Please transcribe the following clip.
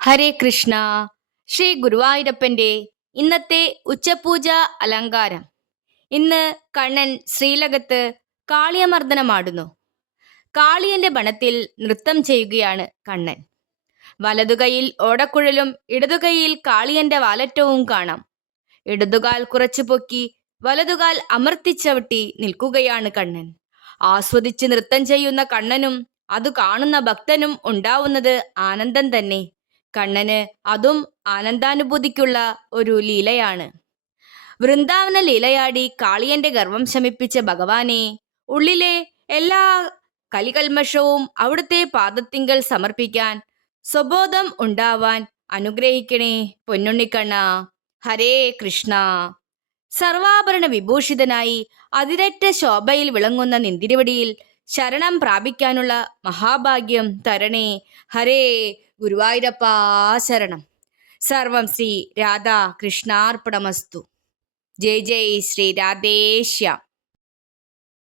ഹരേ കൃഷ്ണ. ശ്രീ ഗുരുവായൂരപ്പന്റെ ഇന്നത്തെ ഉച്ചപൂജ അലങ്കാരം. ഇന്ന് കണ്ണൻ ശ്രീലകത്ത് കാളിയമർദ്ദനമാടുന്നു. കാളിയന്റെ ബണത്തിൽ നൃത്തം ചെയ്യുകയാണ് കണ്ണൻ. വലതുകൈയിൽ ഓടക്കുഴലും ഇടതുകൈയിൽ കാളിയന്റെ വാലറ്റവും കാണാം. ഇടതുകാൽ കുറച്ചു പൊക്കി വലതുകാൽ അമർത്തിച്ചവിട്ടി നിൽക്കുകയാണ് കണ്ണൻ. ആസ്വദിച്ച് നൃത്തം ചെയ്യുന്ന കണ്ണനും അത് കാണുന്ന ഭക്തനും ഉണ്ടാവുന്നത് ആനന്ദം തന്നെ. കണ്ണന് അതും ആനന്ദാനുഭൂതിക്കുള്ള ഒരു ലീലയാണ്. വൃന്ദാവന ലീലയാടി കാളിയന്റെ ഗർവം ശമിപ്പിച്ച ഭഗവാനെ, ഉള്ളിലെ എല്ലാ കലികൽമഷവും അവിടുത്തെ പാദത്തിങ്കൽ സമർപ്പിക്കാൻ സ്വബോധം ഉണ്ടാവാൻ അനുഗ്രഹിക്കണേ പൊന്നുണ്ണിക്കണ്ണ. ഹരേ കൃഷ്ണ. സർവാഭരണ വിഭൂഷിതനായി അതിരറ്റ ശോഭയിൽ വിളങ്ങുന്ന നിന്തിരിവടിയിൽ ശരണം പ്രാപിക്കാനുള്ള മഹാഭാഗ്യം തരണേ. ഹരേ ഗുരുവായൂരപ്പാ ശരണം. സർവം ശ്രീ രാധാ കൃഷ്ണാർപ്പണമസ്തു. ജയ് ജയ് ശ്രീ രാധേശ്യാം.